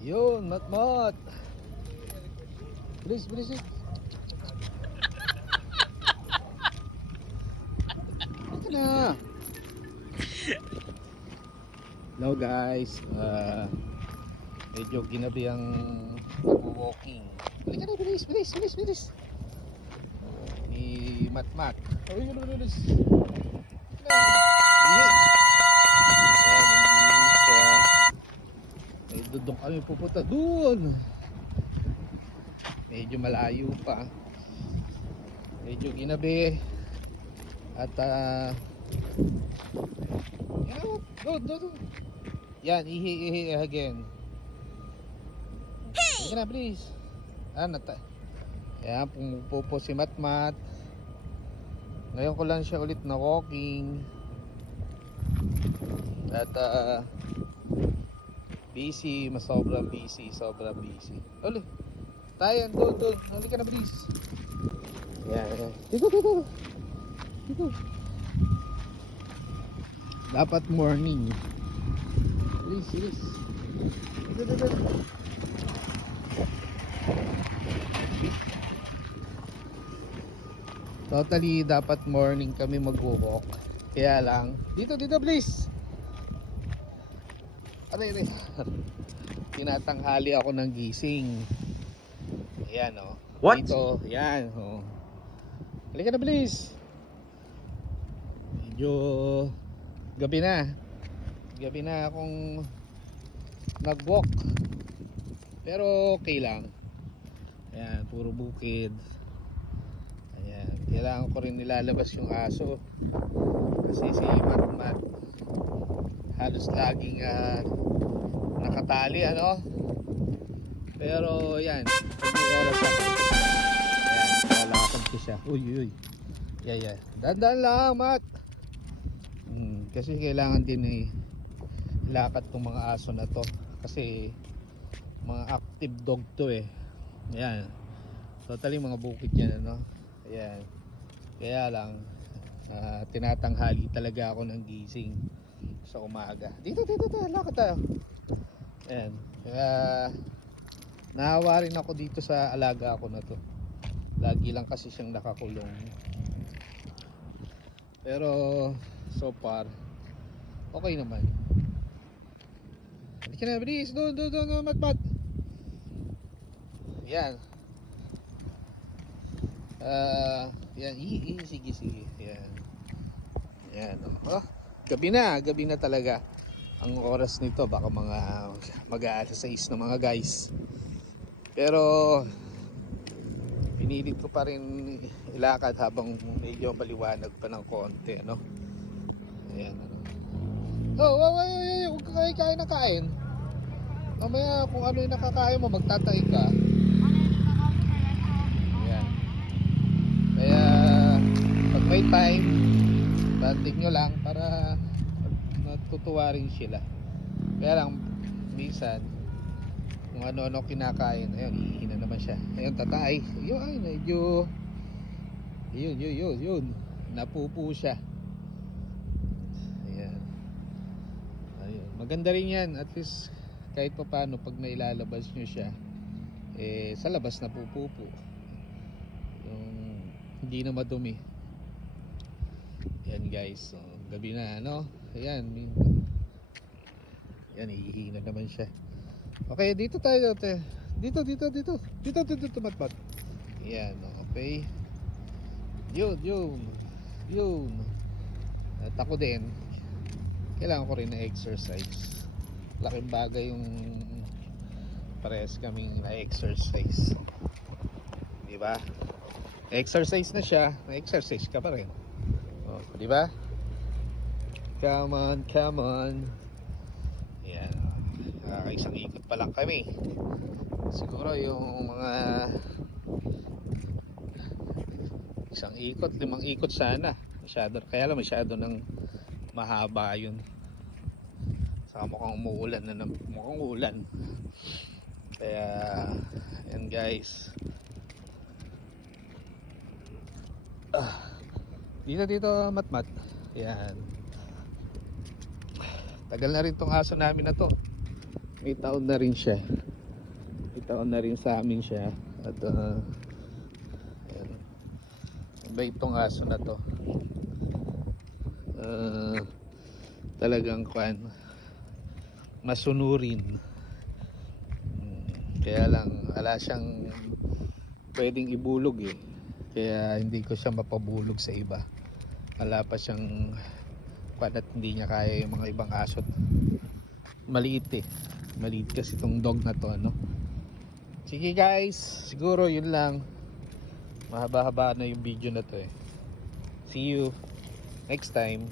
Yun, mat-mat. Bilis, bilis. Ito na. Hello guys. Medyo ginabi ang walking. Halika na, bilis, bilis, bilis, bilis. Ni mat-mat. Ay, bilis. Doon kami pupunta doon. Medyo malayo pa. Medyo ginabi. At doon. Yan, ihi again. Hey! Na, please. Yan, pumupupo si Matmat. Ngayon ko lang siya ulit na walking. At busy, sobrang busy. Uli, tayo, doon. Halika na, please. Yan. Dito. Dapat morning. Bilis. Dito. Totally, dapat morning kami mag-walk. Kaya lang, dito, please. Aray. Tinatanghali ako ng gising. Ayan, oh. What? Dito, yan, oh. Halika na, please. Medyo gabi na akong nag-walk. Pero okay lang. Ayan, puro bukid. Ayan, kailangan ko rin nilalabas yung aso. Kasi si Matmat halos laging nakatali, ano. Pero yan, pag may oras ako, ayan, lalakad ko siya. Uy. Yeah. Dandan lang, Mat. Kasi kailangan din ilakad tong mga aso na to. Kasi mga active dog to Ayan. Totally mga bukid yan, ano. Ayan. Kaya lang tinatanghali talaga ako ng gising sa umaga. Dito, lakad tayo. Ayan. Kaya nahawa rin ako dito sa alaga ako na to. Lagi lang kasi siyang nakakulong. Pero so far okay naman. Halika na, bilis. Doon, Matmat. Yan. Yan, sige. Yan. Oh, gabi na talaga. Ang oras nito baka mga mag-aalas 6 na mga guys. Pero pinilit ko pa rin ilakad habang medyo maliwanag pa ng konti, ano. Ayan, ano. Huwag ka kain na kain. Mamaya kung ano yung nakakain mo, magtatay ka. Ayan. Kaya pag may time, banding nyo lang para natutuwa rin sila. Kaya lang minsan kung ano-ano kinakain, ayun, ihina naman siya. Ayun, tatay. Ayun, medyo yun. Napupo siya. Ayan. Maganda rin yan. At least kahit pa paano pag nailalabas nyo siya, sa labas na pupupo. Yung hindi na madumi. Yan guys. So, gabi na, ano. Ayan. Yan, ihihina naman siya. Okay, dito tayo. Dito, Matmat. Yan, okay. Yun. At ako din, kailangan ko rin na exercise. Laking bagay yung parehas kaming na exercise. Diba? Exercise na siya, na exercise ka pa rin. Oh, diba? Come on. Yan. Isang ikot pa lang kami. Siguro yung mga isang ikot, 5 ikot sana. Kaya lang masyado ng mahaba yun. Saka mukhang umuulan na mukhang ulan. Kaya yan guys. Dito Matmat. Yan. Tagal na rin tong aso namin na to. May taon na rin siya. itaon na rin sa amin siya. At ayan. Mabait tong aso na to. Talagang masunurin. Kaya lang wala siyang pwedeng ibulog eh. Kaya hindi ko siya mapabulog sa iba. Wala pa siyang at hindi niya kaya yung mga ibang aso. Maliit eh. Maliit kasi itong dog na to, ano. Sige guys, siguro yun lang. Mahaba-haba na yung video na to eh. See you next time.